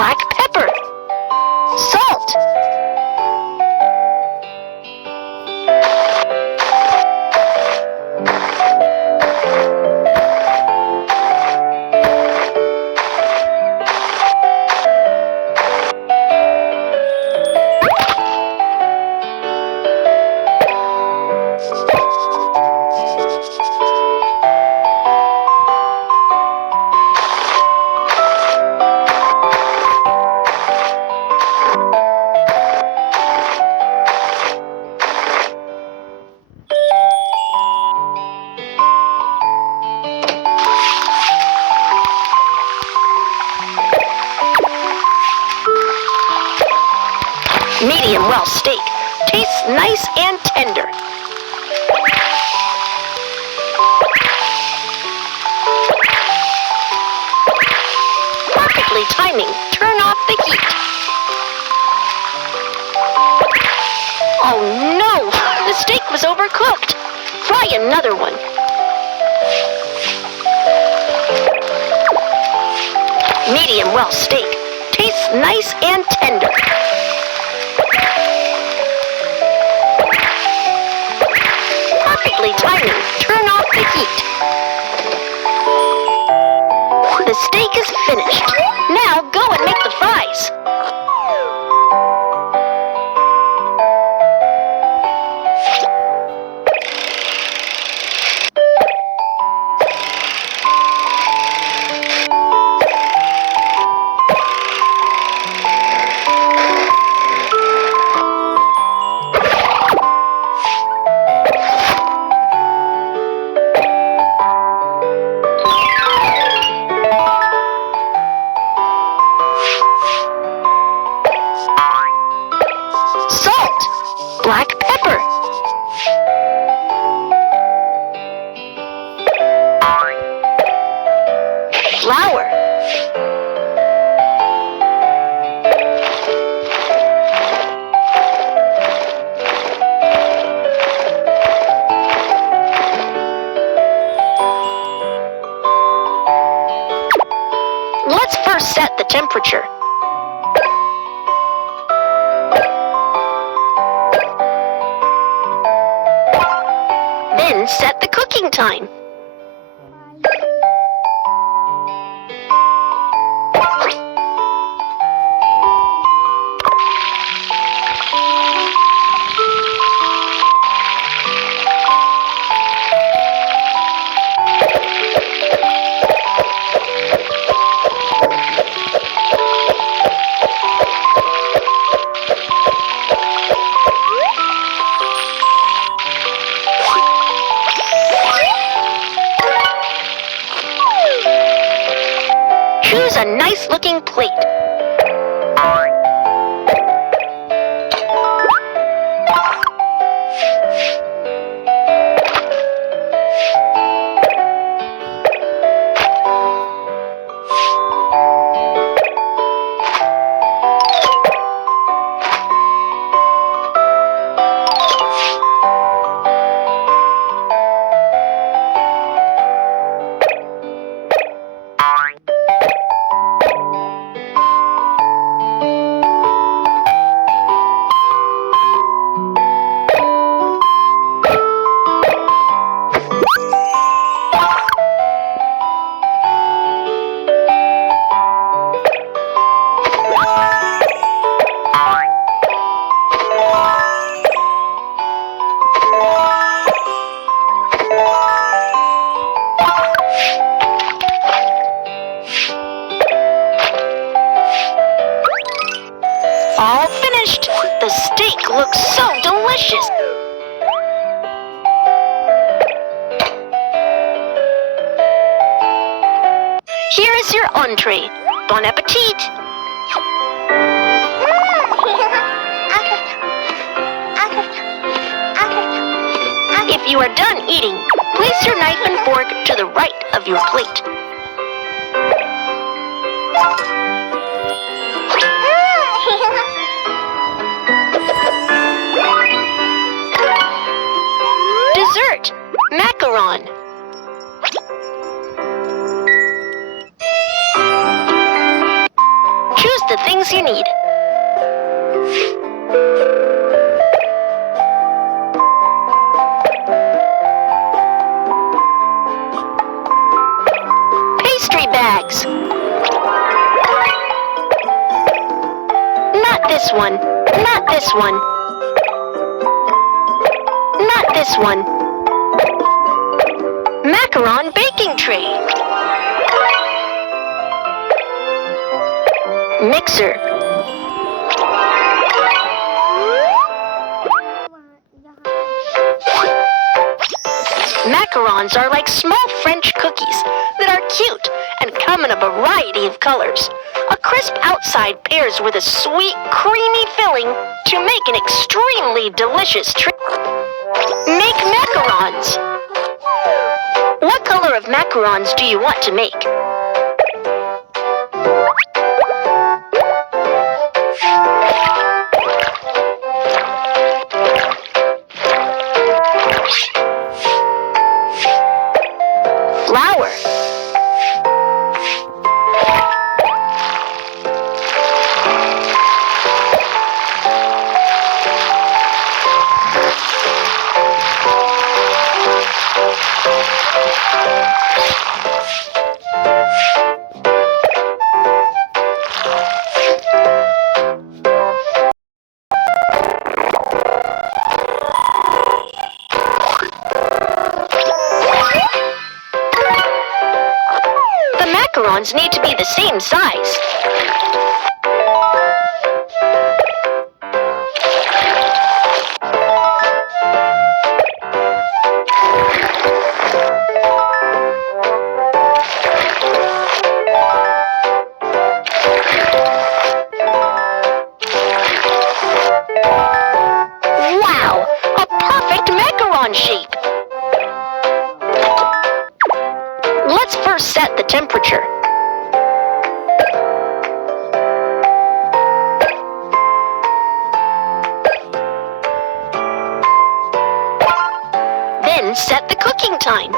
black pepper, salt, medium well steak. Tastes nice and tender. Perfectly timing. Turn off the heat. Oh no! The steak was overcooked. Fry another one. Medium well steak. Tastes nice and tender. Perfectly timing. Turn off the heat. The steak is finished. Now go and make the fries. Salt, black pepper, flour, let's first set the temperature. Then set the cooking time. Choose a nice-looking plate. All finished. The steak looks so delicious. Here is your entree. Bon appetit. If you are done eating, place your knife and fork to the right of your plate. Dessert, macaron. Choose the things you need. Pastry bags. Not this one. Not this one. Not this one. Macaron baking tray. Mixer. Macarons are like small French cookies that are cute and come in a variety of colors. A crisp outside pairs with a sweet, creamy filling to make an extremely delicious treat. Make macarons. What color of macarons do you want to make? Flour. The macarons need to be the same size. Wow! A perfect macaron shape! Let's first set the temperature. Then set the cooking time.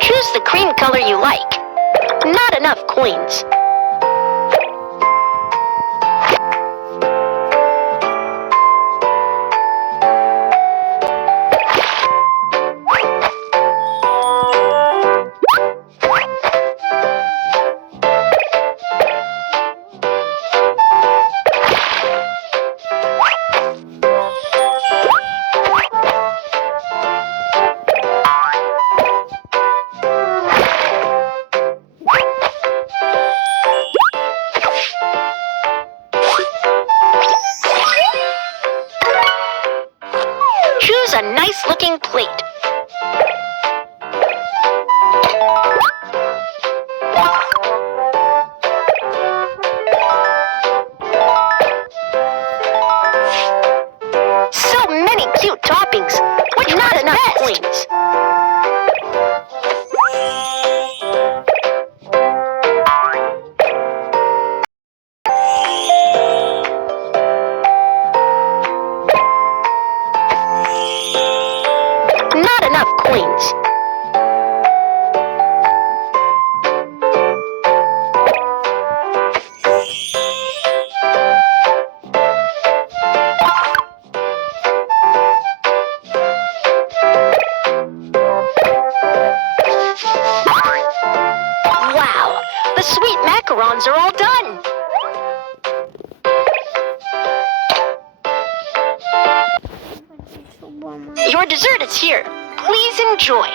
Choose the cream color you like. Not enough coins. Choose a nice-looking plate. So many cute toppings, which not enough coins. Not enough coins. Wow, the sweet macarons are all done. Your dessert is here. Please enjoy.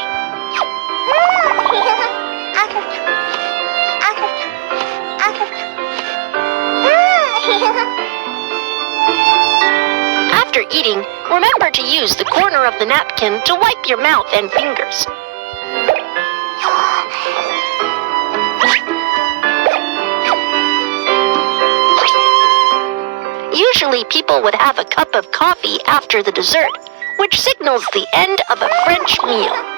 After eating, remember to use the corner of the napkin to wipe your mouth and fingers. Usually people would have a cup of coffee after the dessert, which signals the end of a French meal.